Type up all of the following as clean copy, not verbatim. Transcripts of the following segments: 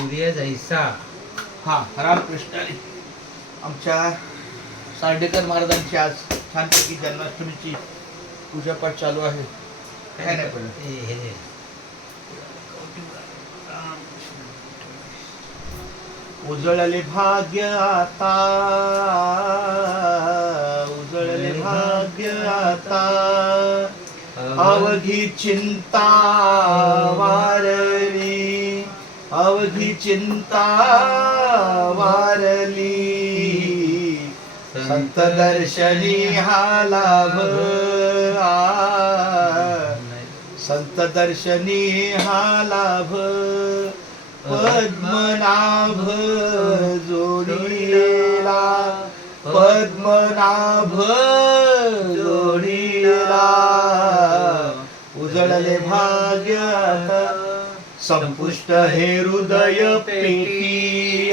सूर्य जैसा. हा रामकृष्ण हरी. आमच्या सार्डेकर महाराजांची आज छानपैकी जन्माष्टमीची पूजापाठ चालू आहे. काय नाही पण हे उजळले भाग्य आता, उजळले भाग्य आता, अवघी चिंता वारली, अवघी चिंता वारली, संत दर्शनी हा लाभ, संत दर्शनी हा लाभ, पद्मनाभ जोडीला, पद्मनाभ जोडीला, उजळले भाग्य आता, संपुष्ट हे हृदय पेटी,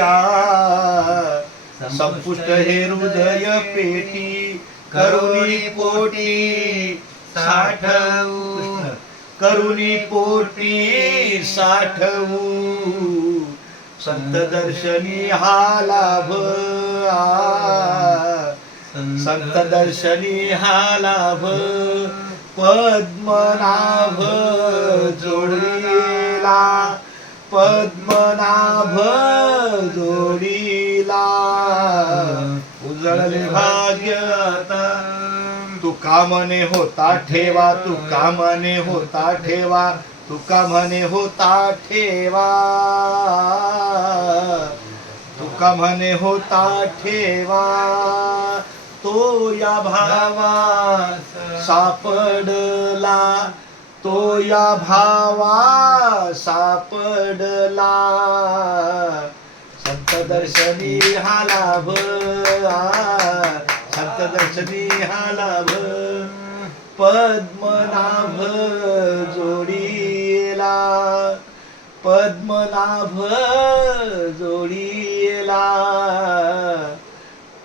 संपुष्ट हे हृदय पेटी, करुणी पोटी साठवू, करुणी पोटी साठवू, संत दर्शनी हा लाभ, संत दर्शनी हा लाभ, पद्मनाभ जोडीला, पद्मनाभ जोडीला, उजळले भाग्य आता, तुका म्हणे होता ठेवा, तुका म्हणे होता ठेवा, तुका म्हणे होता ठेवा, तुका म्हणे होता ठेवा, तो या भावा सापडला, तो या भावा सापडला, संत दर्शनी हा लाभ, संत दर्शनी हा लाभ, पद्मनाभ जोडीला, पद्मनाभ जोडीला,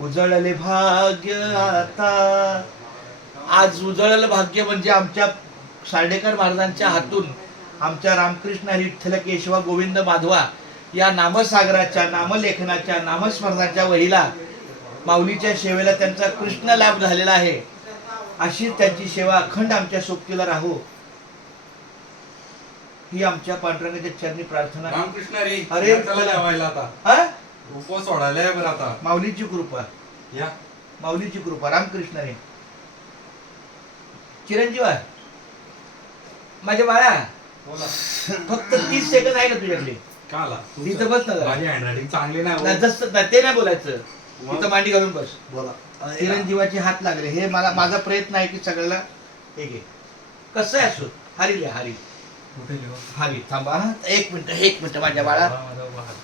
उजळले भाग्य आता. आज उजळलं भाग्य म्हणजे आमच्या सार्डेकर महाराजांच्या हातून आमच्या रामकृष्ण हरी विठ्ठल केशवा गोविंद माधवा या नामसागराच्या, नामलेखनाच्या, नामस्मरणाच्या वहीला, माऊलीच्या सेवेला त्यांचा कृष्ण लाभ झालेला आहे. अशी त्यांची सेवा अखंड आमच्या सोबतीला राहो ही आमच्या पांडुरंगाच्या चरणी प्रार्थना. रामकृष्ण हरी. अरे चला जेवायला आता. हा? उपवास सोडायला आहे बरं आता. माऊलीची कृपा, या माऊलीची कृपा. रामकृष्ण हरी. चिरंजीव आहे माझ्या बाळा, बोला. फक्त 30 सेकंद आहे का तुझ्याकडे? का आला? इथं बस ना जरा. माझी हँडरायटिंग चांगली नाही नाही, हो. जसं ते नाही बोलायचं, मग? इथं मांडी घालून बस. बोला. चिरंजीवाचे हात लागले, हे माझा प्रयत्न आहे की सगळ्याला हे घे. कसं आहे असो, हरी लिहा, हरी कुठे लिहू? हरी. थांबा, एक मिनिट माझ्या बाळा. माझा उभा हात.